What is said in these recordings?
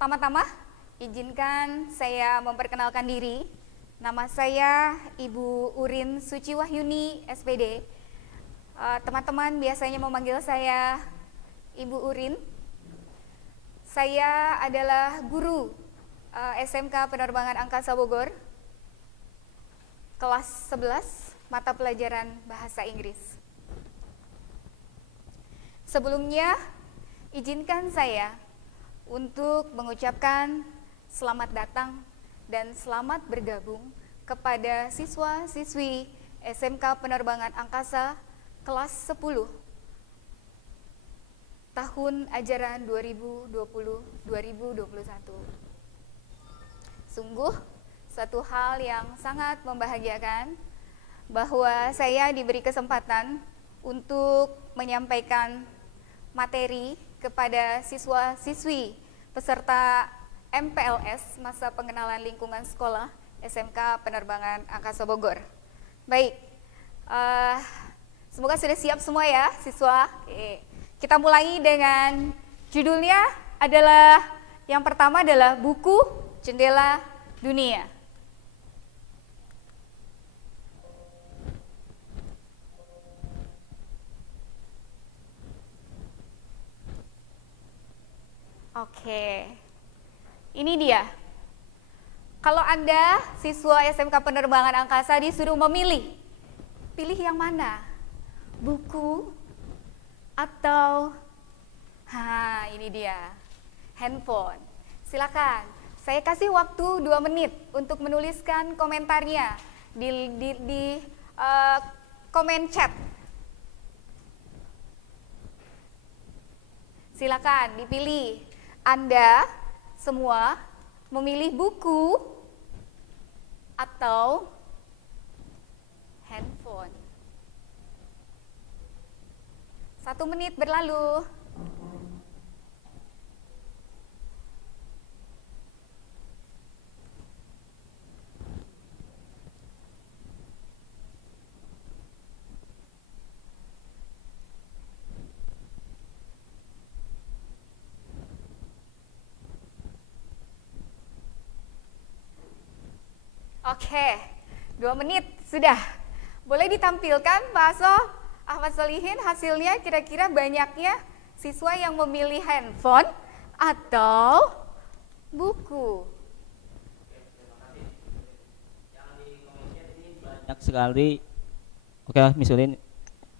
Pertama-tama, izinkan saya memperkenalkan diri. Nama saya Ibu Urin Suci Wahyuni, SPD. Teman-teman biasanya memanggil saya Ibu Urin. Saya adalah guru SMK Penerbangan Angkasa Bogor, kelas 11, mata pelajaran Bahasa Inggris. Sebelumnya, izinkan saya untuk mengucapkan selamat datang dan selamat bergabung kepada siswa-siswi SMK Penerbangan Angkasa kelas 10 tahun ajaran 2020-2021. Sungguh suatu hal yang sangat membahagiakan bahwa saya diberi kesempatan untuk menyampaikan materi kepada siswa-siswi peserta MPLS, Masa Pengenalan Lingkungan Sekolah SMK Penerbangan Angkasa Bogor. Baik, semoga sudah siap semua ya siswa. Kita mulai dengan judulnya adalah, yang pertama adalah buku Jendela Dunia. Oke, ini dia. Kalau Anda siswa SMK Penerbangan Angkasa disuruh memilih, pilih yang mana? Buku atau, ini dia, handphone. Silakan, saya kasih waktu 2 menit untuk menuliskan komentarnya di komen chat. Silakan dipilih. Anda semua memilih buku atau handphone. 1 menit berlalu. Oke, 2 menit sudah. Boleh ditampilkan Pak Aso, Ahmad Solihin, hasilnya kira-kira banyaknya siswa yang memilih handphone atau buku? Banyak sekali. Oke, Miss Ulin.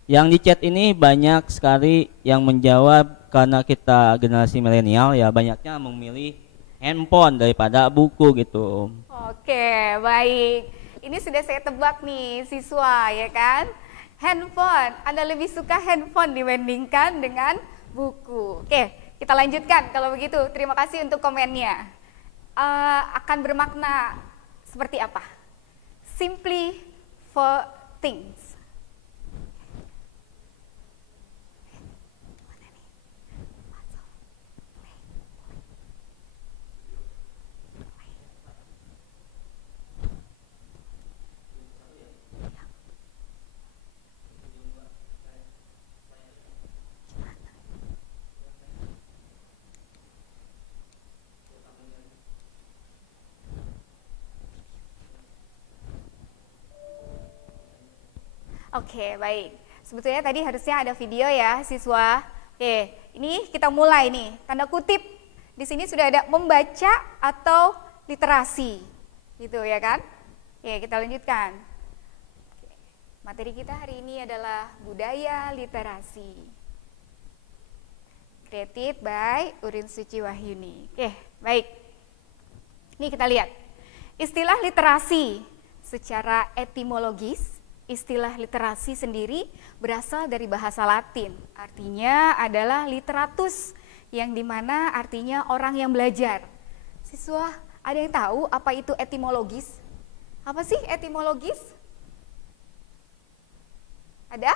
Yang di chat ini banyak sekali yang menjawab, karena kita generasi milenial ya, banyaknya memilih handphone daripada buku gitu. Oke, baik. Ini sudah saya tebak nih siswa ya kan. Handphone, Anda lebih suka handphone dibandingkan dengan buku. Oke, kita lanjutkan kalau begitu. Terima kasih untuk komennya. Akan bermakna seperti apa? Simply for things. Oke, baik. Sebetulnya tadi harusnya ada video ya, siswa. Oke, ini kita mulai nih. Tanda kutip. Di sini sudah ada membaca atau literasi. Gitu ya kan? Oke, kita lanjutkan. Oke, materi kita hari ini adalah budaya literasi. Created by Urin Suci Wahyuni. Oke, baik. Ini kita lihat. Istilah literasi secara etimologis. Istilah literasi sendiri berasal dari bahasa Latin, artinya adalah literatus, yang dimana artinya orang yang belajar. Siswa, ada yang tahu apa itu etimologis? Apa sih etimologis? Ada?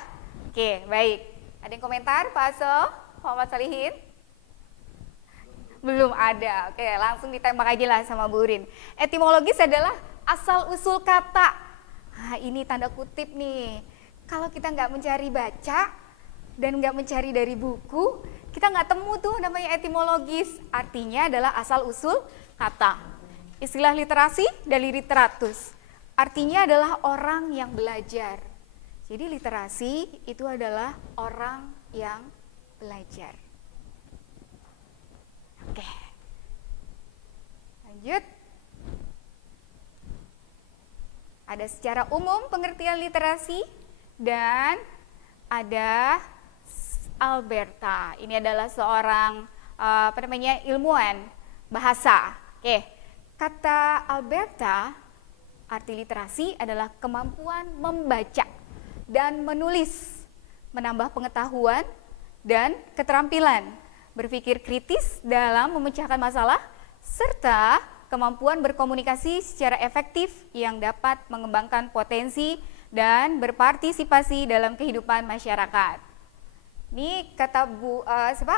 Oke, baik. Ada yang komentar, Pak Aso, Muhammad Salihin? Belum ada. Oke, langsung ditembak aja lah sama Bu Urin. Etimologis adalah asal-usul kata. Nah, ini tanda kutip nih. Kalau kita nggak mencari baca dan nggak mencari dari buku, kita nggak temu tuh namanya etimologis, artinya adalah asal-usul kata. Istilah literasi dari literatus, artinya adalah orang yang belajar. Jadi literasi itu adalah orang yang belajar. Oke, lanjut. Ada secara umum pengertian literasi dan ada Alberta. Ini adalah seorang ilmuwan bahasa. Oke, kata Alberta, arti literasi adalah kemampuan membaca dan menulis, menambah pengetahuan dan keterampilan, berpikir kritis dalam memecahkan masalah, serta kemampuan berkomunikasi secara efektif yang dapat mengembangkan potensi dan berpartisipasi dalam kehidupan masyarakat. Ini kata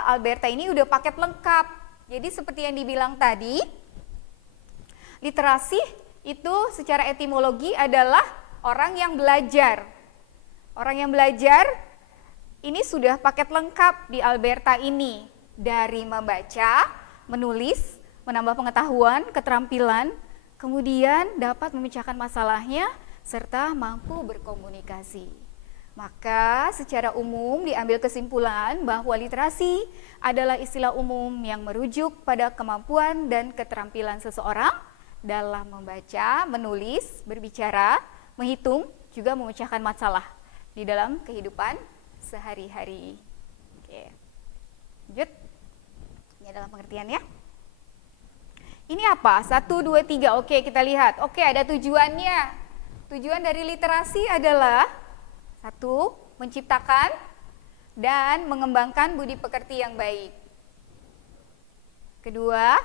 Alberta ini udah paket lengkap. Jadi seperti yang dibilang tadi, literasi itu secara etimologi adalah orang yang belajar. Orang yang belajar ini sudah paket lengkap di Alberta ini, dari membaca, menulis, menambah pengetahuan, keterampilan, kemudian dapat memecahkan masalahnya, serta mampu berkomunikasi. Maka secara umum diambil kesimpulan bahwa literasi adalah istilah umum yang merujuk pada kemampuan dan keterampilan seseorang dalam membaca, menulis, berbicara, menghitung, juga memecahkan masalah di dalam kehidupan sehari-hari. Oke, lanjut. Ini adalah pengertiannya. Ini apa? 1, 2, 3. Oke, kita lihat. Oke, ada tujuannya. Tujuan dari literasi adalah 1, menciptakan dan mengembangkan budi pekerti yang baik. Kedua,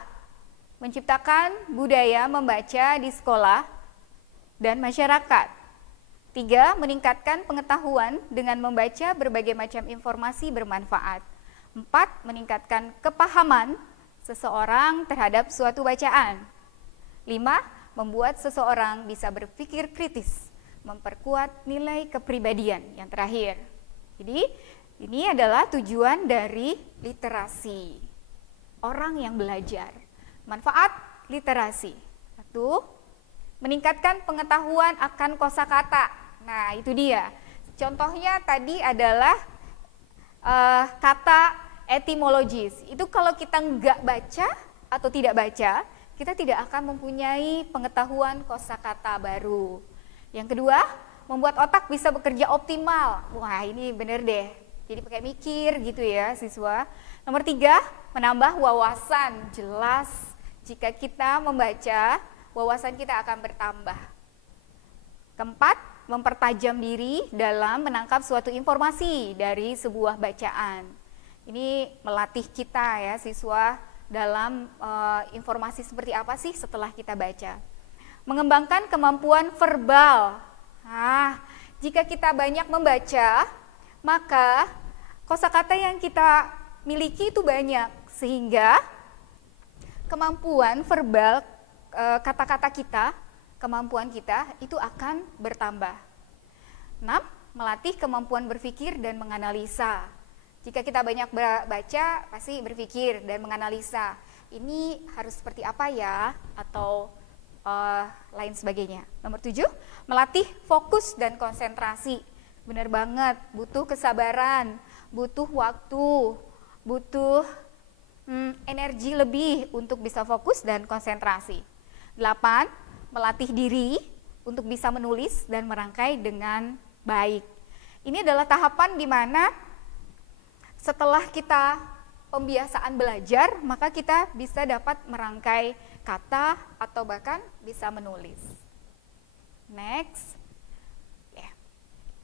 menciptakan budaya membaca di sekolah dan masyarakat. 3, meningkatkan pengetahuan dengan membaca berbagai macam informasi bermanfaat. 4, meningkatkan kepahaman seseorang terhadap suatu bacaan. 5, membuat seseorang bisa berpikir kritis, memperkuat nilai kepribadian. Yang terakhir, jadi ini adalah tujuan dari literasi, orang yang belajar. Manfaat literasi: 1, meningkatkan pengetahuan akan kosakata. Nah, itu dia. Contohnya tadi adalah kata etimologis. Itu kalau kita nggak baca atau tidak baca, kita tidak akan mempunyai pengetahuan kosakata baru. Yang kedua, membuat otak bisa bekerja optimal. Wah, ini bener deh. Jadi pakai mikir gitu ya siswa. Nomor 3, menambah wawasan. Jelas jika kita membaca, wawasan kita akan bertambah. Keempat, mempertajam diri dalam menangkap suatu informasi dari sebuah bacaan. Ini melatih kita ya siswa dalam informasi seperti apa sih setelah kita baca. Mengembangkan kemampuan verbal. Nah, jika kita banyak membaca, maka kosakata yang kita miliki itu banyak, sehingga kemampuan verbal kata-kata kita, kemampuan kita itu akan bertambah. 6, melatih kemampuan berpikir dan menganalisa. Jika kita banyak baca, pasti berpikir dan menganalisa. Ini harus seperti apa ya, atau lain sebagainya. Nomor 7, melatih fokus dan konsentrasi. Benar banget, butuh kesabaran, butuh waktu, butuh energi lebih untuk bisa fokus dan konsentrasi. 8, melatih diri untuk bisa menulis dan merangkai dengan baik. Ini adalah tahapan di mana setelah kita pembiasaan belajar, maka kita bisa dapat merangkai kata atau bahkan bisa menulis. Next.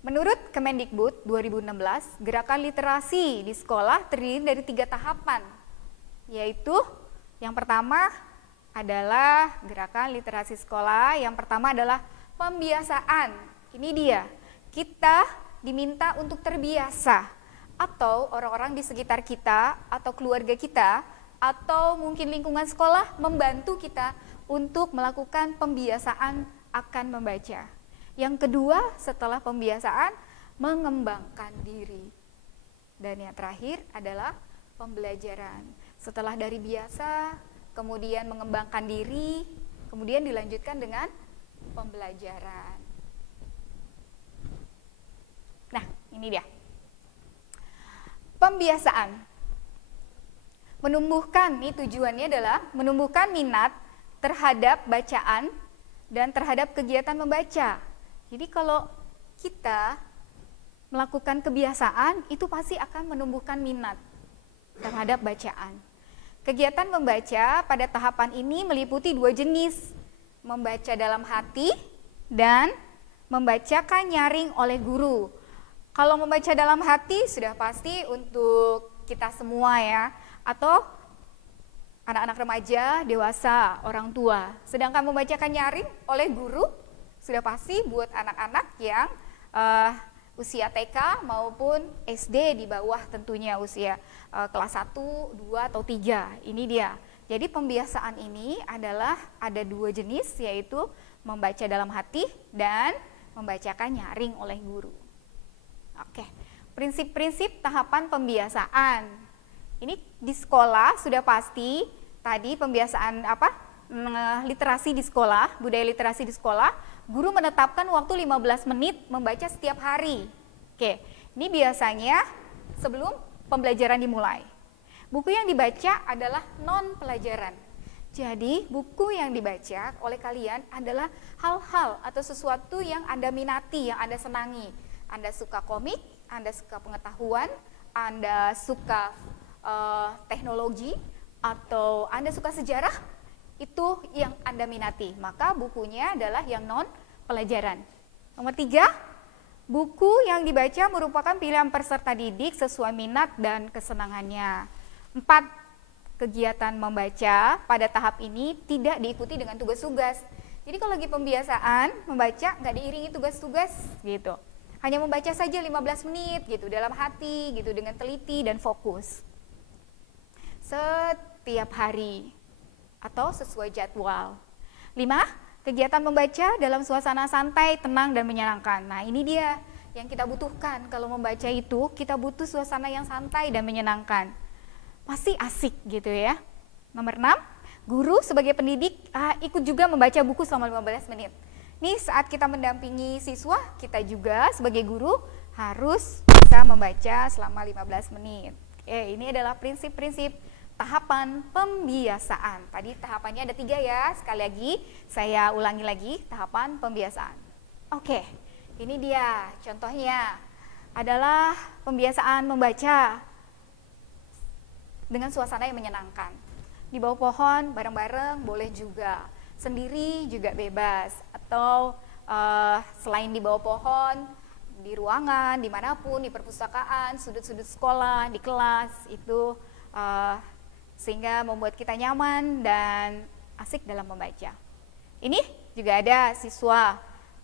Menurut Kemendikbud 2016, gerakan literasi di sekolah terdiri dari 3 tahapan, yaitu yang pertama adalah gerakan literasi sekolah. Yang pertama adalah pembiasaan. Ini dia, kita diminta untuk terbiasa, atau orang-orang di sekitar kita, atau keluarga kita, atau mungkin lingkungan sekolah membantu kita untuk melakukan pembiasaan akan membaca. Yang kedua, setelah pembiasaan, mengembangkan diri. Dan yang terakhir adalah pembelajaran. Setelah dari biasa, kemudian mengembangkan diri, kemudian dilanjutkan dengan pembelajaran. Nah, ini dia. Pembiasaan. Menumbuhkan, nih tujuannya adalah menumbuhkan minat terhadap bacaan dan terhadap kegiatan membaca. Jadi kalau kita melakukan kebiasaan, itu pasti akan menumbuhkan minat terhadap bacaan. Kegiatan membaca pada tahapan ini meliputi 2 jenis, membaca dalam hati dan membacakan nyaring oleh guru. Kalau membaca dalam hati sudah pasti untuk kita semua ya, atau anak-anak remaja, dewasa, orang tua. Sedangkan membacakan nyaring oleh guru sudah pasti buat anak-anak yang usia TK maupun SD di bawah tentunya usia kelas 1, 2, atau 3. Ini dia. Jadi pembiasaan ini adalah ada 2 jenis, yaitu membaca dalam hati dan membacakan nyaring oleh guru. Oke, prinsip-prinsip tahapan pembiasaan. Ini di sekolah sudah pasti tadi pembiasaan literasi di sekolah, budaya literasi di sekolah, guru menetapkan waktu 15 menit membaca setiap hari. Oke, ini biasanya sebelum pembelajaran dimulai. Buku yang dibaca adalah non pelajaran. Jadi buku yang dibaca oleh kalian adalah hal-hal atau sesuatu yang Anda minati, yang Anda senangi. Anda suka komik, Anda suka pengetahuan, Anda suka teknologi, atau Anda suka sejarah, itu yang Anda minati. Maka bukunya adalah yang non pelajaran. Nomor 3, buku yang dibaca merupakan pilihan peserta didik sesuai minat dan kesenangannya. 4, kegiatan membaca pada tahap ini tidak diikuti dengan tugas-tugas. Jadi kalau lagi pembiasaan membaca nggak diiringi tugas-tugas gitu. Hanya membaca saja 15 menit gitu dalam hati gitu dengan teliti dan fokus. Setiap hari atau sesuai jadwal. 5, kegiatan membaca dalam suasana santai, tenang, dan menyenangkan. Nah ini dia yang kita butuhkan. Kalau membaca itu kita butuh suasana yang santai dan menyenangkan. Pasti asik gitu ya. Nomor 6, guru sebagai pendidik ikut juga membaca buku selama 15 menit. Nih saat kita mendampingi siswa, kita juga sebagai guru harus bisa membaca selama 15 menit. Ini adalah prinsip-prinsip tahapan pembiasaan. Tadi tahapannya ada 3 ya, sekali lagi saya ulangi lagi tahapan pembiasaan. Oke, ini dia contohnya adalah pembiasaan membaca dengan suasana yang menyenangkan. Di bawah pohon bareng-bareng boleh juga, sendiri juga bebas, atau selain di bawah pohon, di ruangan, dimanapun, di perpustakaan, sudut-sudut sekolah, di kelas, itu sehingga membuat kita nyaman dan asik dalam membaca. Ini juga ada siswa,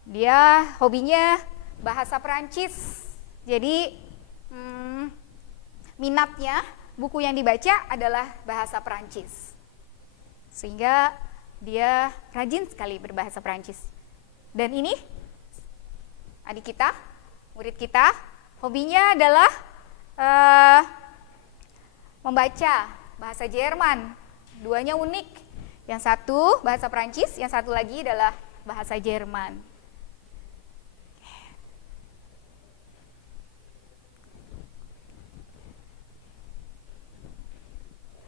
dia hobinya bahasa Perancis, jadi minatnya buku yang dibaca adalah bahasa Perancis, sehingga dia rajin sekali berbahasa Perancis. Dan ini adik kita, murid kita, hobinya adalah membaca bahasa Jerman. Duanya unik. Yang satu bahasa Perancis, yang satu lagi adalah bahasa Jerman.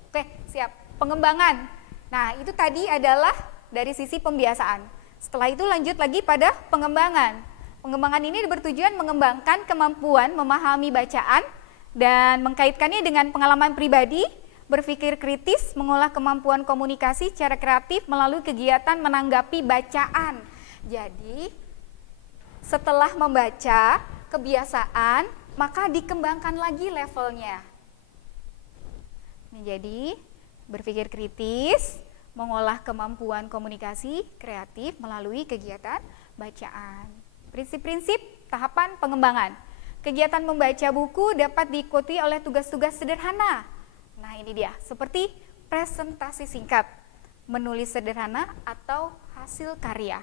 Oke, siap. Pengembangan. Nah, itu tadi adalah dari sisi pembiasaan. Setelah itu lanjut lagi pada pengembangan. Pengembangan ini bertujuan mengembangkan kemampuan memahami bacaan dan mengkaitkannya dengan pengalaman pribadi, berpikir kritis, mengolah kemampuan komunikasi secara kreatif melalui kegiatan menanggapi bacaan. Jadi, setelah membaca kebiasaan, maka dikembangkan lagi levelnya. Jadi, berpikir kritis, mengolah kemampuan komunikasi kreatif melalui kegiatan bacaan. Prinsip-prinsip tahapan pengembangan. Kegiatan membaca buku dapat diikuti oleh tugas-tugas sederhana. Nah ini dia, seperti presentasi singkat, menulis sederhana, atau hasil karya.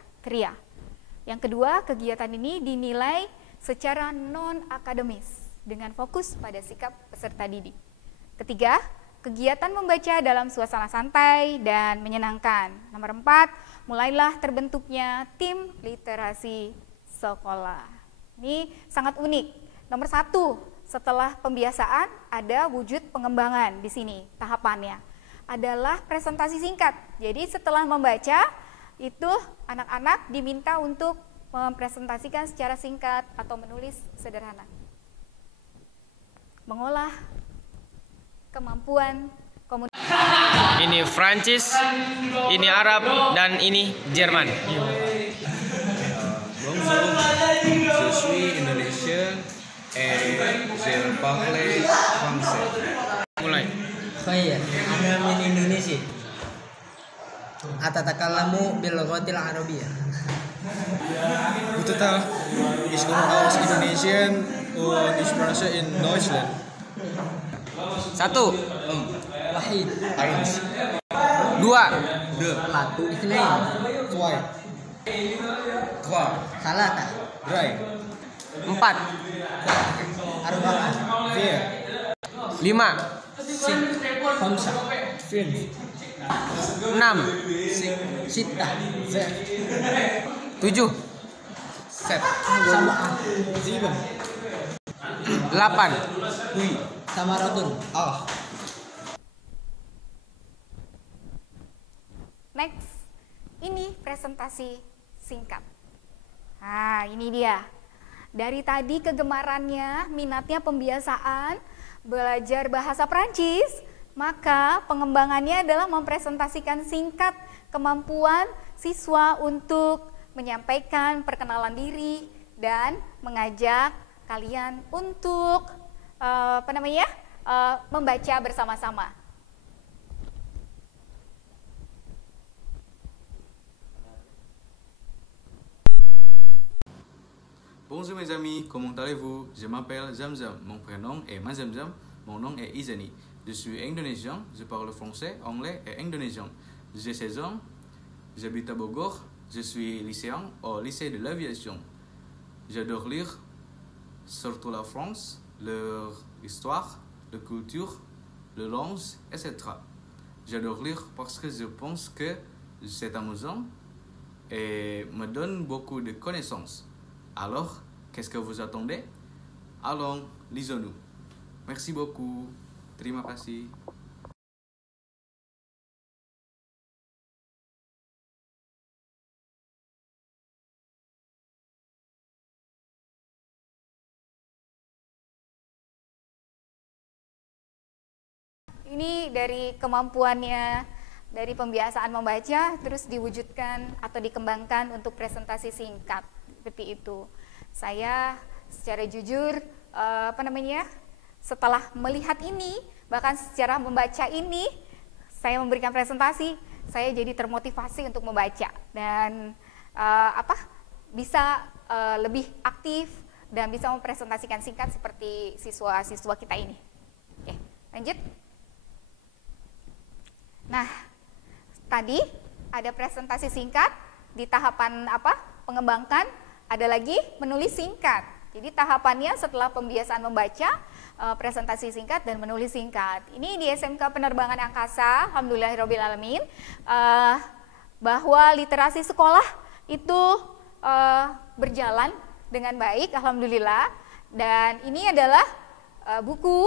Yang kedua, kegiatan ini dinilai secara non-akademis dengan fokus pada sikap peserta didik. Ketiga, kegiatan membaca dalam suasana santai dan menyenangkan. Nomor 4, mulailah terbentuknya tim literasi sekolah. Ini sangat unik. Nomor 1, setelah pembiasaan ada wujud pengembangan di sini tahapannya. Adalah presentasi singkat. Jadi setelah membaca itu anak-anak diminta untuk mempresentasikan secara singkat atau menulis sederhana. Mengolah kemampuan komunikasi. Ini Prancis, ini Arab, dan ini Jerman. Bonjour, je suis indonésien et je parle français. Mulai. Khayr, ana min Indonesia. Atatakallamu bil lughatil arabiyyah. Guten Tag, ich komme aus Indonesien und ich spreche in Deutschland. 1, Wahid, 2, Latu, Isnain, 2, 3, Salata, 4, 4, Arba'ah, 5, 6, Khamsah, 5, 6, Sittah, 7, 7, Sab'ah, 7, 8, Samaratun, Next, ini presentasi singkat. Nah, ini dia. Dari tadi kegemarannya, minatnya pembiasaan, belajar bahasa Prancis, maka pengembangannya adalah mempresentasikan singkat kemampuan siswa untuk menyampaikan perkenalan diri dan mengajak kalian untuk membaca bersama-sama. Bonjour mes amis, comment allez-vous? Je m'appelle Zamzam, mon prénom est Mazamzam, mon nom est Izani. Je suis indonésien, je parle français, anglais et indonésien. J'ai 16 ans, j'habite à Bogor, je suis lycéen au lycée de l'aviation. J'adore lire, surtout la France, leur histoire, la culture, le langue, etc. J'adore lire parce que je pense que c'est amusant et me donne beaucoup de connaissances. Alors, qu'est-ce que vous attendez? Allons, lisons-nous. Merci beaucoup. Terima kasih. Ini dari kemampuannya, dari pembiasaan membaca, terus diwujudkan atau dikembangkan untuk presentasi singkat, seperti itu. Saya secara jujur, setelah melihat ini, bahkan secara membaca ini, saya memberikan presentasi, saya jadi termotivasi untuk membaca dan bisa lebih aktif dan bisa mempresentasikan singkat seperti siswa-siswa kita ini. Oke, lanjut. Nah, tadi ada presentasi singkat di tahapan pengembangkan, ada lagi menulis singkat. Jadi tahapannya setelah pembiasaan membaca, presentasi singkat dan menulis singkat. Ini di SMK Penerbangan Angkasa, alhamdulillahirobbilalamin, bahwa literasi sekolah itu berjalan dengan baik, alhamdulillah. Dan ini adalah buku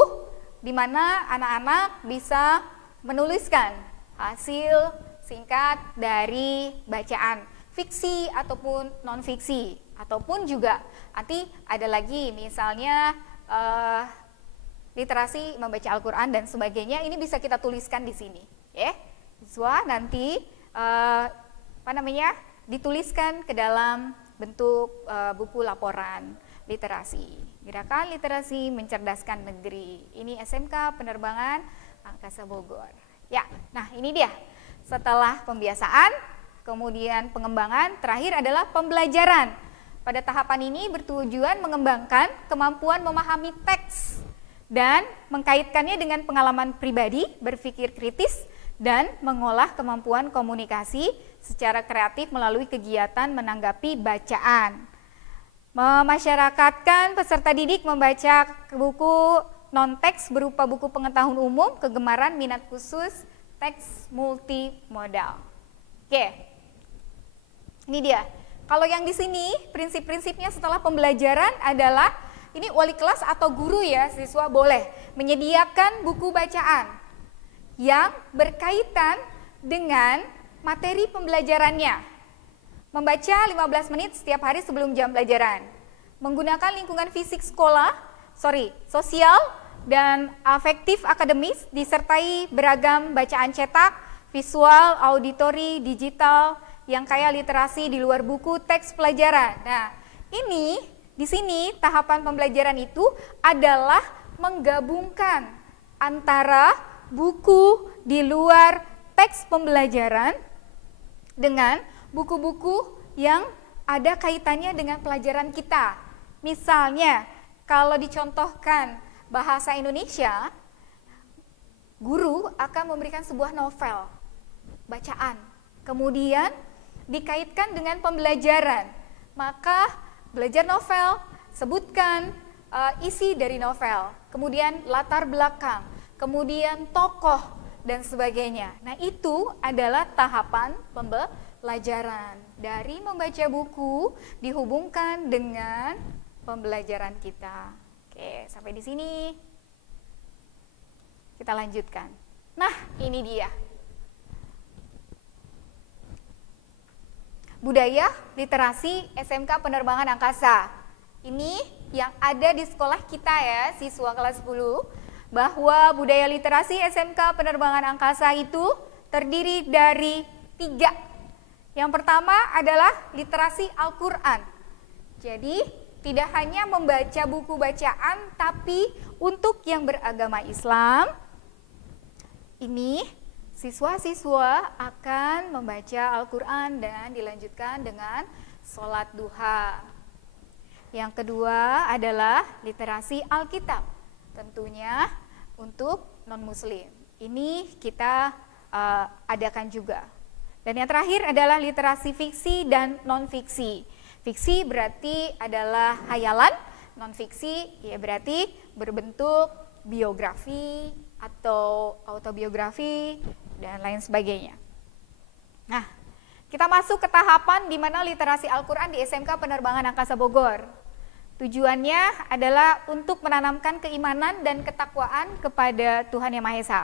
di mana anak-anak bisa menuliskan hasil singkat dari bacaan fiksi ataupun non-fiksi, ataupun juga nanti ada lagi misalnya literasi membaca Al-Quran dan sebagainya. Ini bisa kita tuliskan di sini, ya. Siswa nanti dituliskan ke dalam bentuk buku laporan literasi. Gerakan literasi mencerdaskan negeri. Ini SMK Penerbangan Angkasa Bogor. Ya, nah ini dia. Setelah pembiasaan, kemudian pengembangan, terakhir adalah pembelajaran. Pada tahapan ini bertujuan mengembangkan kemampuan memahami teks dan mengkaitkannya dengan pengalaman pribadi, berpikir kritis, dan mengolah kemampuan komunikasi secara kreatif melalui kegiatan menanggapi bacaan. Memasyarakatkan peserta didik membaca buku non-teks berupa buku pengetahuan umum, kegemaran, minat khusus, teks multimodal. Oke, ini dia. Kalau yang di sini prinsip-prinsipnya setelah pembelajaran adalah ini wali kelas atau guru ya, siswa boleh menyediakan buku bacaan yang berkaitan dengan materi pembelajarannya. Membaca 15 menit setiap hari sebelum jam pelajaran. Menggunakan lingkungan fisik sekolah, sosial dan afektif akademis disertai beragam bacaan cetak, visual, auditori, digital yang kaya literasi di luar buku teks pelajaran. Nah, ini di sini tahapan pembelajaran itu adalah menggabungkan antara buku di luar teks pembelajaran dengan buku-buku yang ada kaitannya dengan pelajaran kita. Misalnya, kalau dicontohkan bahasa Indonesia, guru akan memberikan sebuah novel, bacaan, kemudian dikaitkan dengan pembelajaran. Maka belajar novel, sebutkan isi dari novel, kemudian latar belakang, kemudian tokoh, dan sebagainya. Nah, itu adalah tahapan pembelajaran. Dari membaca buku dihubungkan dengan pembelajaran kita. Oke, sampai di sini kita lanjutkan. Nah, ini dia. Budaya Literasi SMK Penerbangan Angkasa. Ini yang ada di sekolah kita ya, siswa kelas 10, bahwa budaya literasi SMK Penerbangan Angkasa itu terdiri dari 3. Yang pertama adalah literasi Al-Quran. Jadi tidak hanya membaca buku bacaan, tapi untuk yang beragama Islam, ini siswa-siswa akan membaca Al-Quran dan dilanjutkan dengan sholat duha. Yang kedua adalah literasi Alkitab, tentunya untuk non-muslim. Ini kita adakan juga. Dan yang terakhir adalah literasi fiksi dan non-fiksi. Fiksi berarti adalah hayalan, non-fiksi ya berarti berbentuk biografi atau autobiografi dan lain sebagainya. Nah, kita masuk ke tahapan di mana literasi Al-Quran di SMK Penerbangan Angkasa Bogor. Tujuannya adalah untuk menanamkan keimanan dan ketakwaan kepada Tuhan Yang Maha Esa.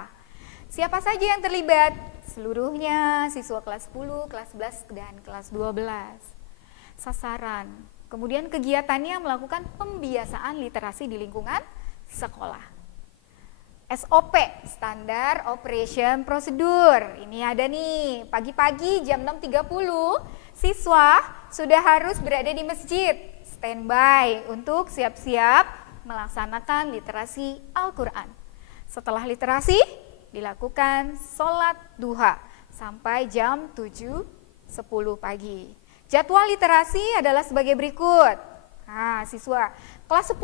Siapa saja yang terlibat? Seluruhnya siswa kelas 10, kelas 11, dan kelas 12. Sasaran. Kemudian kegiatannya melakukan pembiasaan literasi di lingkungan sekolah. SOP, Standar Operation Procedure. Ini ada nih, pagi-pagi jam 6.30, siswa sudah harus berada di masjid, standby untuk siap-siap melaksanakan literasi Al-Quran. Setelah literasi, dilakukan sholat duha sampai jam 7.10 pagi. Jadwal literasi adalah sebagai berikut. Nah, siswa kelas 10,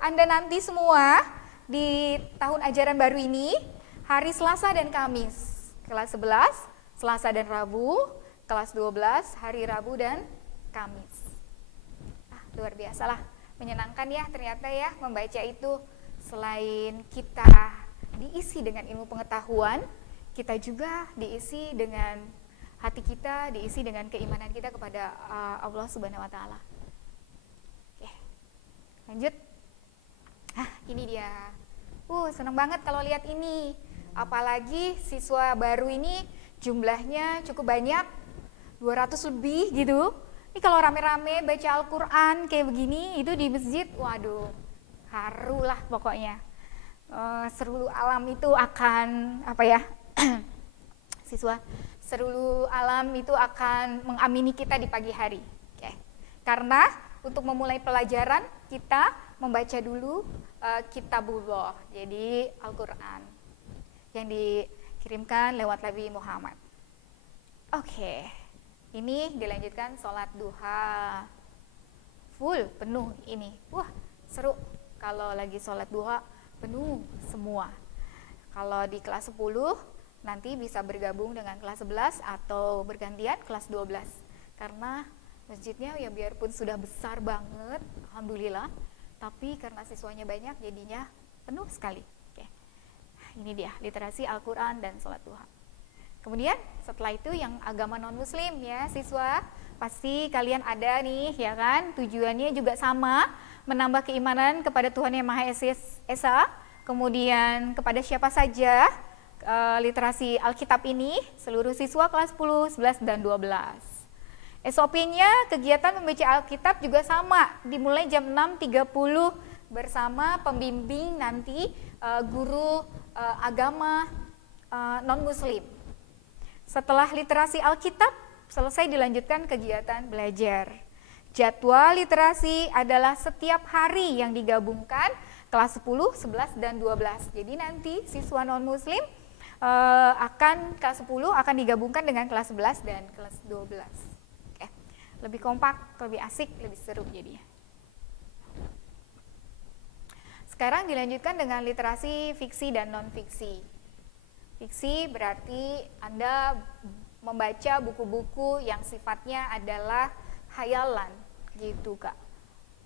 Anda nanti semua di tahun ajaran baru ini, hari Selasa dan Kamis. Kelas 11, Selasa dan Rabu. Kelas 12, hari Rabu dan Kamis. Luar biasa lah, menyenangkan ya ternyata ya membaca itu. Selain kita diisi dengan ilmu pengetahuan, kita juga diisi dengan hati kita, diisi dengan keimanan kita kepada Allah Subhanahu wa Ta'ala. Oke, lanjut. Ini dia. Senang banget kalau lihat ini. Apalagi siswa baru ini jumlahnya cukup banyak, 200 lebih gitu. Ini kalau rame-rame baca Al-Quran kayak begini, itu di masjid, waduh, haru lah pokoknya. Seluruh alam itu akan siswa seluruh alam itu akan mengamini kita di pagi hari. Oke. Karena untuk memulai pelajaran kita membaca dulu Kitabullah, jadi Al-Quran yang dikirimkan lewat Nabi Muhammad. Oke, ini dilanjutkan sholat duha, full penuh ini. Wah, seru kalau lagi sholat duha penuh semua. Kalau di kelas 10 nanti bisa bergabung dengan kelas 11 atau bergantian kelas 12. Karena masjidnya ya biarpun sudah besar banget, alhamdulillah, tapi karena siswanya banyak jadinya penuh sekali. Oke. Ini dia literasi Al-Quran dan sholat duha. Kemudian setelah itu yang agama non-muslim ya siswa, pasti kalian ada nih ya kan, tujuannya juga sama, menambah keimanan kepada Tuhan Yang Maha Esa, kemudian kepada siapa saja. Literasi Alkitab ini seluruh siswa kelas 10, 11, dan 12. SOP-nya kegiatan membaca Alkitab juga sama, dimulai jam 6.30 bersama pembimbing nanti guru agama non-muslim. Setelah literasi Alkitab selesai dilanjutkan kegiatan belajar. Jadwal literasi adalah setiap hari yang digabungkan kelas 10, 11, dan 12. Jadi nanti siswa non-muslim akan kelas 10 akan digabungkan dengan kelas 11 dan kelas 12. Oke. Lebih kompak, lebih asik, lebih seru jadinya. Sekarang dilanjutkan dengan literasi fiksi dan non-fiksi. Fiksi berarti Anda membaca buku-buku yang sifatnya adalah khayalan gitu Kak,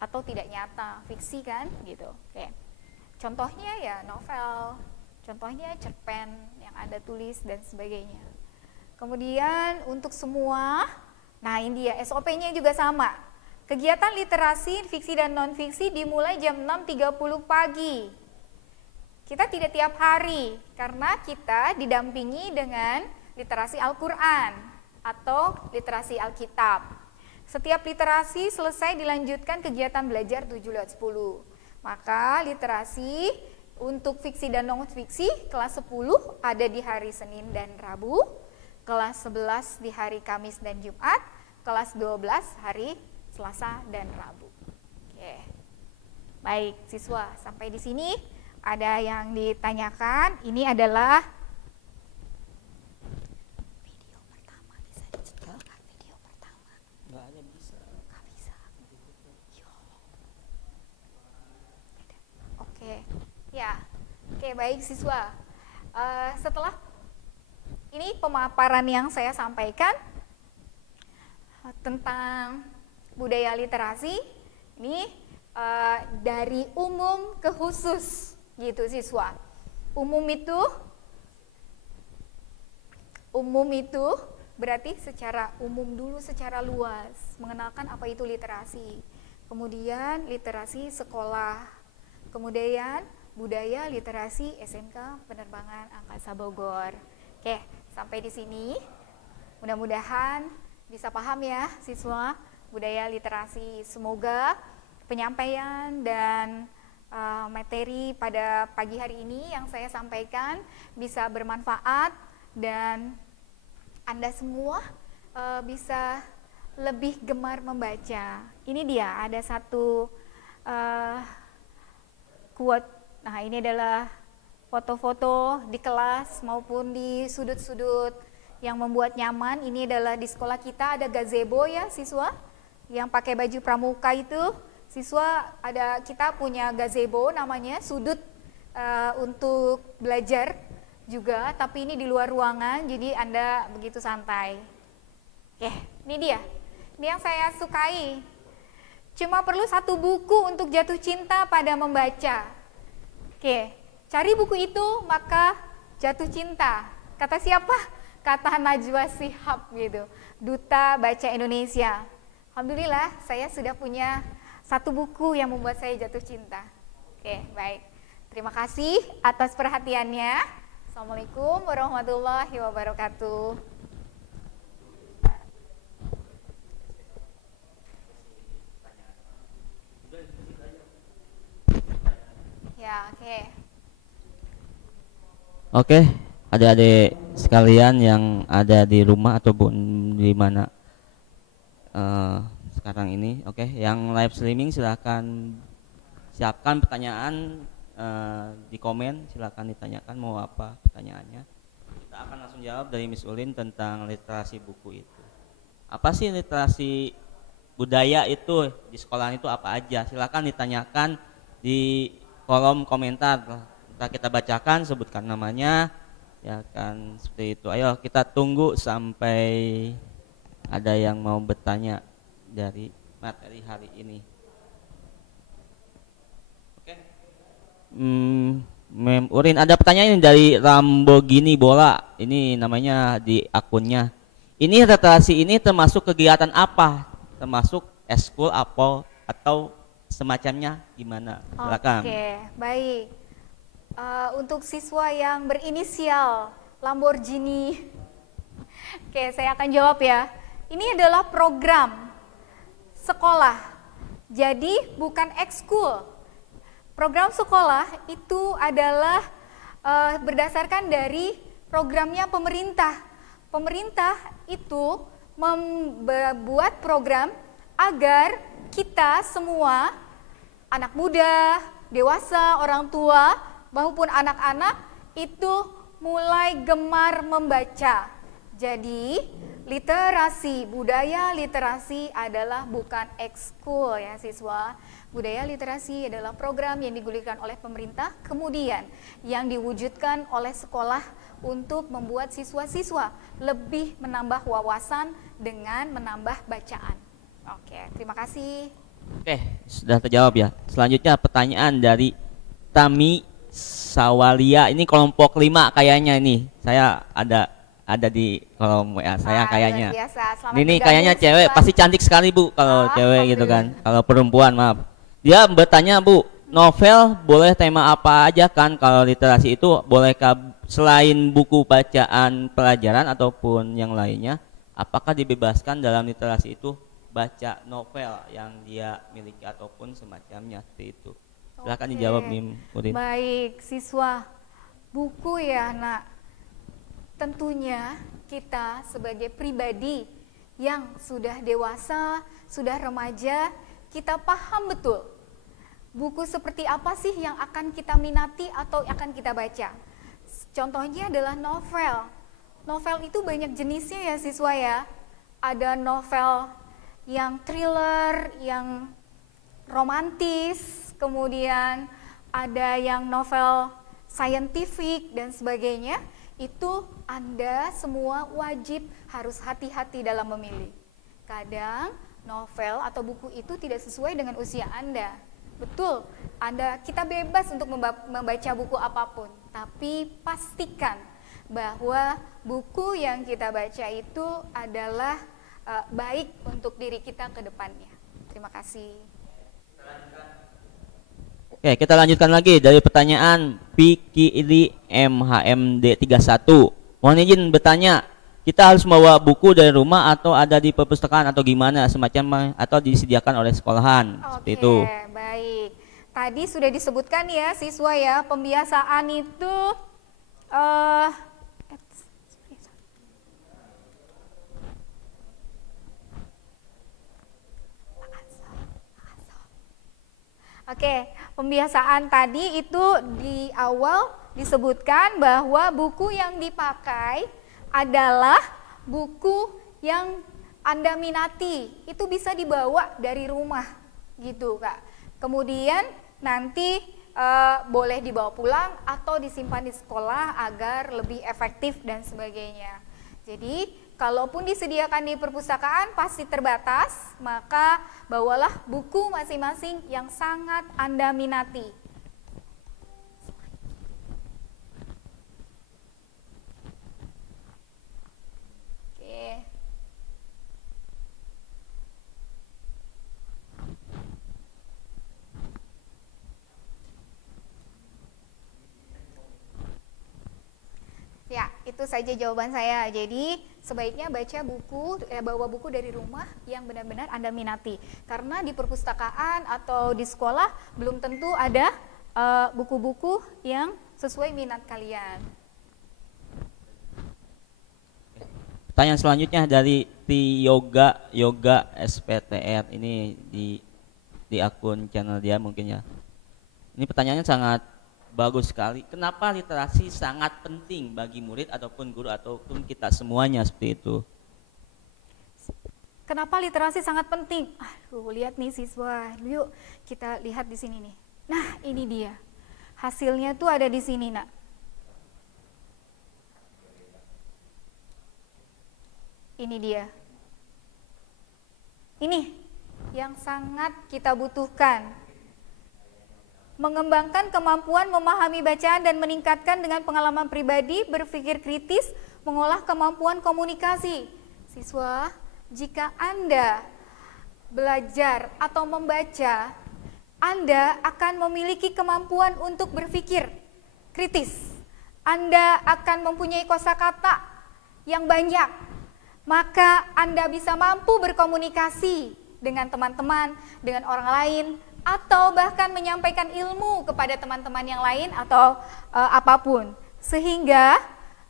atau tidak nyata, fiksi kan gitu. Oke. Contohnya ya novel, contohnya cerpen yang Anda tulis dan sebagainya. Kemudian untuk semua, nah ini dia SOP-nya juga sama. Kegiatan literasi fiksi dan non-fiksi dimulai jam 6.30 pagi. Kita tidak tiap hari karena kita didampingi dengan literasi Al-Quran atau literasi Alkitab. Setiap literasi selesai dilanjutkan kegiatan belajar 7/10. Maka literasi untuk fiksi dan non-fiksi kelas 10 ada di hari Senin dan Rabu, kelas 11 di hari Kamis dan Jumat, kelas 12 hari Selasa dan Rabu. Oke. Baik, siswa, sampai di sini ada yang ditanyakan. Ini adalah video pertama, bisa dicetilkan video pertama. Nggak ada bisa. Nggak bisa. Yo. Oke, ya. Oke, baik siswa. Setelah ini pemaparan yang saya sampaikan tentang budaya literasi, ini dari umum ke khusus gitu siswa. Umum itu berarti secara umum dulu, secara luas, mengenalkan apa itu literasi. Kemudian literasi sekolah, kemudian budaya literasi SMK Penerbangan Angkasa Bogor. Oke, sampai di sini. Mudah-mudahan bisa paham ya siswa budaya literasi. Semoga penyampaian dan materi pada pagi hari ini yang saya sampaikan bisa bermanfaat dan Anda semua bisa lebih gemar membaca. Ini dia, ada satu quote. Nah, ini adalah foto-foto di kelas maupun di sudut-sudut yang membuat nyaman. Ini adalah di sekolah kita ada gazebo ya siswa, yang pakai baju pramuka itu. Siswa kita punya gazebo namanya, sudut untuk belajar juga, tapi ini di luar ruangan, jadi Anda begitu santai. Oke, ini dia. Ini yang saya sukai. Cuma perlu satu buku untuk jatuh cinta pada membaca. Oke, cari buku itu maka jatuh cinta. Kata siapa? Kata Najwa Shihab gitu, Duta Baca Indonesia. Alhamdulillah saya sudah punya satu buku yang membuat saya jatuh cinta. Oke, baik. Terima kasih atas perhatiannya. Assalamualaikum warahmatullahi wabarakatuh. Ya, oke. Oke, adik-adik sekalian yang ada di rumah ataupun di mana sekarang ini, oke, yang live streaming silahkan siapkan pertanyaan di komen, silahkan ditanyakan mau apa pertanyaannya. Kita akan langsung jawab dari Miss Ulin tentang literasi buku itu. Apa sih literasi budaya itu di sekolahan itu apa aja? Silahkan ditanyakan di kolom komentar. Ntar kita bacakan, sebutkan namanya, ya kan, seperti itu. Ayo kita tunggu sampai ada yang mau bertanya dari materi hari ini. Oke. Mem Urin, ada pertanyaan ini dari Lamborghini Bola. Ini namanya di akunnya. Ini literasi ini termasuk kegiatan apa? Termasuk eskul apa atau semacamnya gimana? Silakan. Oke, baik. Untuk siswa yang berinisial Lamborghini, oke, saya akan jawab ya. Ini adalah program sekolah, jadi bukan ekskul. Program sekolah itu adalah berdasarkan dari programnya pemerintah. Pemerintah itu membuat program agar kita semua, anak muda, dewasa, orang tua, maupun anak-anak itu mulai gemar membaca. Jadi literasi, budaya literasi adalah bukan ekskul ya siswa. Budaya literasi adalah program yang digulirkan oleh pemerintah, kemudian yang diwujudkan oleh sekolah untuk membuat siswa-siswa lebih menambah wawasan dengan menambah bacaan. Oke, terima kasih. Oke, sudah terjawab ya. Selanjutnya pertanyaan dari Tami Sawalia. Ini kelompok 5 kayaknya ini. Saya ada di kolom WA saya kayaknya. Luar biasa. Selamat Ini bergabung, kayaknya cewek, siswa. pasti cantik sekali Bu kalau cewek gitu kan. Kalau perempuan maaf. Dia bertanya Bu, novel boleh tema apa aja kan? Kalau literasi itu bolehkah selain buku bacaan pelajaran ataupun yang lainnya, apakah dibebaskan dalam literasi itu baca novel yang dia miliki ataupun semacamnya seperti itu? Silakan Oke. dijawab Mim Urin. Baik, siswa. Buku ya, Nak. Tentunya kita sebagai pribadi yang sudah dewasa, sudah remaja, kita paham betul buku seperti apa sih yang akan kita minati atau akan kita baca. Contohnya adalah novel. Novel itu banyak jenisnya ya siswa ya. Ada novel yang thriller, yang romantis, kemudian ada yang novel scientific dan sebagainya. Itu Anda semua wajib harus hati-hati dalam memilih. Kadang novel atau buku itu tidak sesuai dengan usia Anda. Betul, kita bebas untuk membaca buku apapun, tapi pastikan bahwa buku yang kita baca itu adalah baik untuk diri kita ke depannya. Terima kasih. Oke, kita lanjutkan lagi dari pertanyaan Piki Ili MHMD 31. Mohon izin bertanya, kita harus membawa buku dari rumah atau ada di perpustakaan atau gimana semacam atau disediakan oleh sekolahan seperti itu. Oke, baik. Tadi sudah disebutkan ya siswa ya, pembiasaan itu Oke, pembiasaan tadi itu di awal disebutkan bahwa buku yang dipakai adalah buku yang Anda minati. Itu bisa dibawa dari rumah gitu, Kak. Kemudian nanti boleh dibawa pulang atau disimpan di sekolah agar lebih efektif dan sebagainya. Jadi, kalaupun disediakan di perpustakaan pasti terbatas, maka bawalah buku masing-masing yang sangat Anda minati. Oke. Ya, itu saja jawaban saya. Jadi, sebaiknya bawa buku dari rumah yang benar-benar Anda minati. Karena di perpustakaan atau di sekolah belum tentu ada buku-buku yang sesuai minat kalian. Pertanyaan selanjutnya dari Yoga SPTR, ini di akun channel dia mungkin ya. Ini pertanyaannya sangat bagus sekali. Kenapa literasi sangat penting bagi murid ataupun guru ataupun kita semuanya seperti itu? Kenapa literasi sangat penting? Lihat nih siswa, yuk kita lihat di sini nih. Nah, ini dia. Hasilnya tuh ada di sini, Nak. Ini dia. Ini yang sangat kita butuhkan. mengembangkan kemampuan memahami bacaan dan meningkatkan dengan pengalaman pribadi, berpikir kritis, mengolah kemampuan komunikasi. Siswa, jika Anda belajar atau membaca, Anda akan memiliki kemampuan untuk berpikir kritis. Anda akan mempunyai kosakata yang banyak. Maka Anda bisa mampu berkomunikasi dengan teman-teman, dengan orang lain, atau bahkan menyampaikan ilmu kepada teman-teman yang lain atau apapun. Sehingga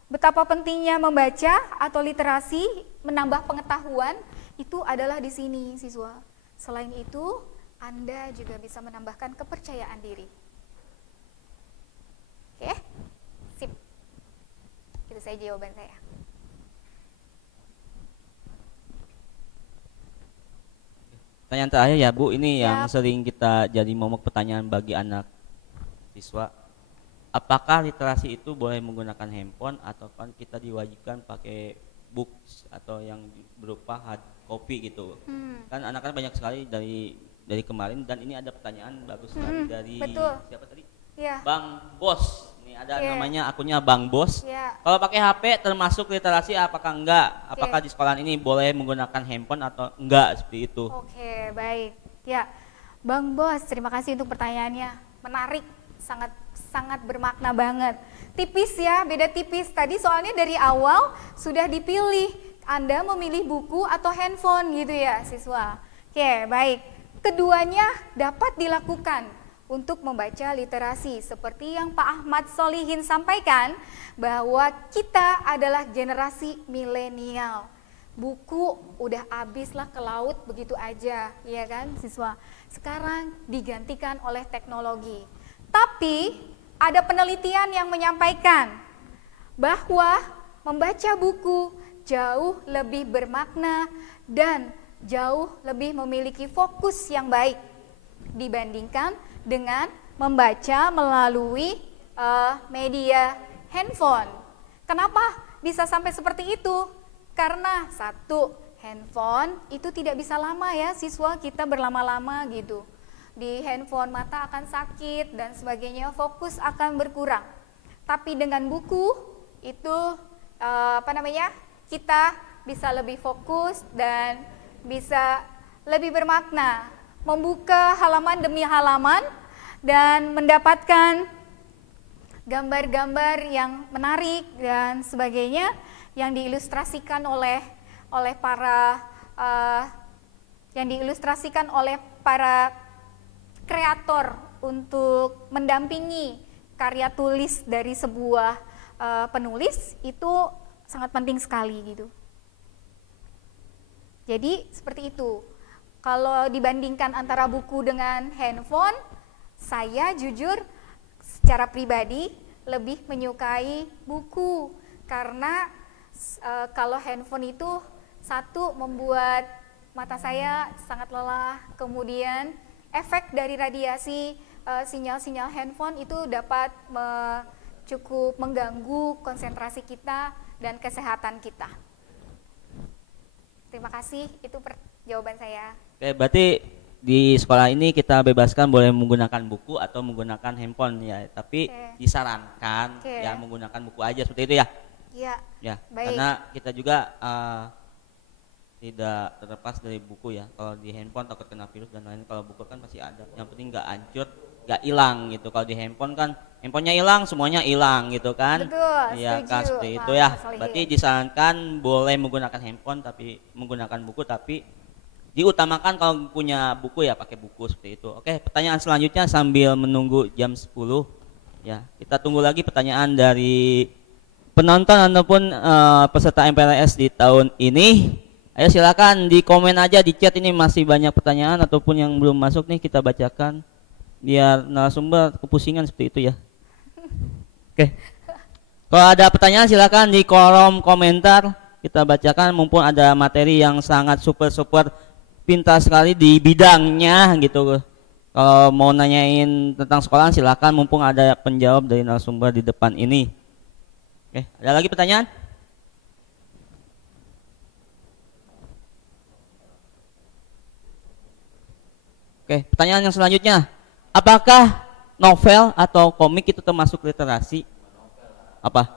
betapa pentingnya membaca atau literasi, menambah pengetahuan, itu adalah di sini siswa. Selain itu, Anda juga bisa menambahkan kepercayaan diri. Oke, sip. Itu saja jawaban saya. Pertanyaan terakhir ya Bu, ini yang Siap. sering kita jadi momok pertanyaan bagi anak siswa. Apakah literasi itu boleh menggunakan handphone atau kan kita diwajibkan pakai books atau yang berupa hard copy gitu? Kan anak-anak banyak sekali dari kemarin, dan ini ada pertanyaan bagus sekali dari betul. siapa tadi? Ya. Bang Bos. Ini ada Oke. namanya, akunnya Bang Bos. Ya. Kalau pakai HP termasuk literasi apakah enggak? Apakah di sekolah ini boleh menggunakan handphone atau enggak, seperti itu? Oke, baik. Ya, Bang Bos, terima kasih untuk pertanyaannya. Menarik, sangat bermakna banget. Tipis ya, beda tipis. Tadi soalnya dari awal sudah dipilih Anda memilih buku atau handphone gitu ya, siswa. Oke, baik. Keduanya dapat dilakukan untuk membaca literasi. Seperti yang Pak Ahmad Solihin sampaikan, bahwa kita adalah generasi milenial. Buku udah habislah ke laut begitu aja, ya kan siswa? Sekarang digantikan oleh teknologi. Tapi ada penelitian yang menyampaikan bahwa membaca buku jauh lebih bermakna dan jauh lebih memiliki fokus yang baik dibandingkan dengan membaca melalui media handphone. Kenapa bisa sampai seperti itu? Karena satu, handphone itu tidak bisa lama ya siswa, kita berlama-lama gitu. Di handphone mata akan sakit dan sebagainya, fokus akan berkurang. Tapi dengan buku itu kita bisa lebih fokus dan bisa lebih bermakna, membuka halaman demi halaman dan mendapatkan gambar-gambar yang menarik dan sebagainya yang diilustrasikan oleh para kreator untuk mendampingi karya tulis dari sebuah penulis. Itu sangat penting sekali gitu. Jadi seperti itu. Kalau dibandingkan antara buku dengan handphone, saya jujur secara pribadi lebih menyukai buku. Karena kalau handphone itu satu, membuat mata saya sangat lelah, kemudian efek dari radiasi sinyal-sinyal handphone itu dapat cukup mengganggu konsentrasi kita dan kesehatan kita. Terima kasih, itu jawaban saya. Oke, berarti di sekolah ini kita bebaskan boleh menggunakan buku atau menggunakan handphone ya, tapi disarankan ya menggunakan buku aja seperti itu ya. Iya. Ya, baik. karena kita juga tidak terlepas dari buku ya. Kalau di handphone takut kena virus dan lain, kalau buku kan masih ada. Yang penting nggak hancur, nggak hilang gitu. Kalau di handphone kan handphonenya hilang, semuanya hilang gitu kan. Betul, ya, setuju, seperti Pak itu ya. Solihin. Berarti disarankan boleh menggunakan handphone tapi menggunakan buku, tapi diutamakan kalau punya buku ya pakai buku seperti itu. Oke, pertanyaan selanjutnya sambil menunggu jam 10 ya. Kita tunggu lagi pertanyaan dari penonton ataupun peserta MPLS di tahun ini. Ayo silakan di komen aja di chat, ini masih banyak pertanyaan ataupun yang belum masuk nih, kita bacakan biar narasumber kepusingan seperti itu ya. Oke. Kalau ada pertanyaan silakan di kolom komentar kita bacakan, mumpung ada materi yang sangat super pintar sekali di bidangnya gitu. Kalau mau nanyain tentang sekolahan silakan, mumpung ada penjawab dari narasumber di depan ini. Oke, ada lagi pertanyaan? Oke, pertanyaan yang selanjutnya. Apakah novel atau komik itu termasuk literasi? Apa?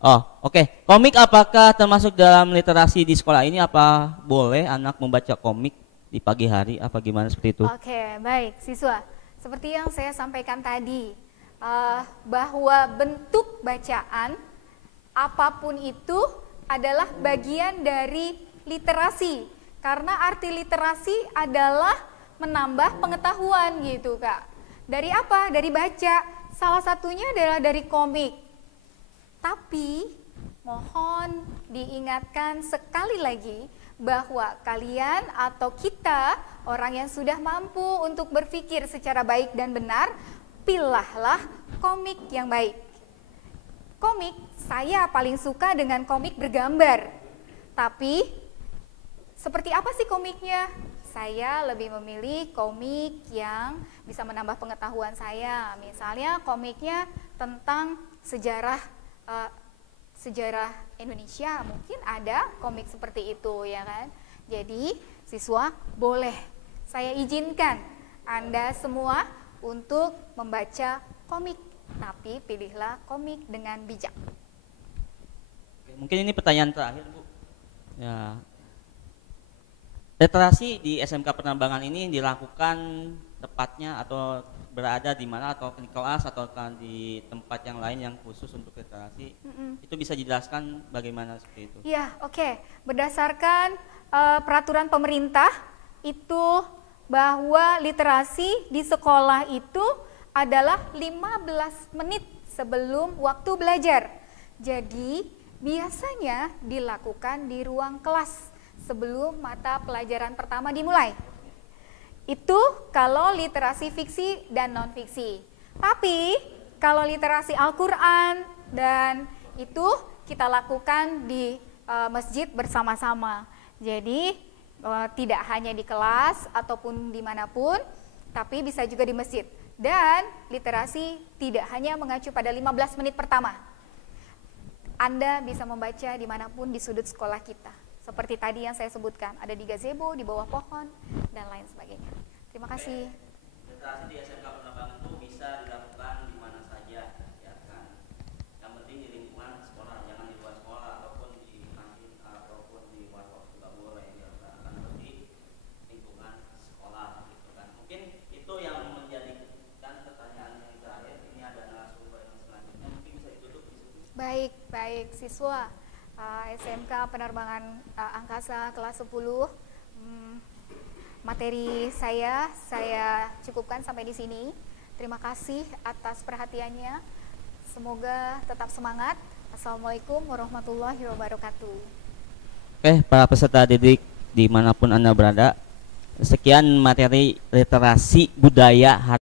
Oh, oke. Komik apakah termasuk dalam literasi di sekolah ini? Apa boleh anak membaca komik di pagi hari? Apa gimana seperti itu? Oke, baik siswa. Seperti yang saya sampaikan tadi, bahwa bentuk bacaan apapun itu adalah bagian dari literasi. Karena arti literasi adalah menambah pengetahuan gitu Kak. Dari apa? Dari baca. Salah satunya adalah dari komik. Tapi mohon diingatkan sekali lagi bahwa kalian atau kita orang yang sudah mampu untuk berpikir secara baik dan benar, pilihlah komik yang baik. Komik, saya paling suka dengan komik bergambar. Tapi seperti apa sih komiknya? Saya lebih memilih komik yang bisa menambah pengetahuan saya. Misalnya komiknya tentang sejarah Indonesia, mungkin ada komik seperti itu ya kan. Jadi siswa boleh saya izinkan Anda semua untuk membaca komik, tapi pilihlah komik dengan bijak. Mungkin ini pertanyaan terakhir Bu. Ya. Literasi di SMK Penerbangan ini dilakukan tepatnya atau berada di mana, atau di kelas atau di tempat yang lain yang khusus untuk literasi? Itu bisa dijelaskan bagaimana seperti itu? Iya, oke. Berdasarkan peraturan pemerintah itu bahwa literasi di sekolah itu adalah 15 menit sebelum waktu belajar. Jadi biasanya dilakukan di ruang kelas sebelum mata pelajaran pertama dimulai. Itu kalau literasi fiksi dan non-fiksi. Tapi kalau literasi Al-Quran dan itu kita lakukan di masjid bersama-sama. Jadi tidak hanya di kelas ataupun dimanapun, tapi bisa juga di masjid. Dan literasi tidak hanya mengacu pada 15 menit pertama. Anda bisa membaca dimanapun di sudut sekolah kita. Seperti tadi yang saya sebutkan, ada di gazebo, di bawah pohon, dan lain sebagainya. Terima kasih. Literasi di SMK Penerbangan itu bisa dilakukan di mana saja, ya kan. Yang penting di lingkungan sekolah, jangan di luar sekolah ataupun di kantin ataupun di warkop juga boleh dilakukan, harus di lingkungan sekolah, gitu kan. Mungkin itu yang menjadikan pertanyaan yang terakhir. Ini ada narasumber yang selanjutnya, mungkin bisa ditutup di situ. Baik siswa. SMK Penerbangan Angkasa kelas 10, materi saya cukupkan sampai di sini. Terima kasih atas perhatiannya. Semoga tetap semangat. Assalamualaikum warahmatullahi wabarakatuh. Oke, para peserta didik dimanapun Anda berada, sekian materi literasi budaya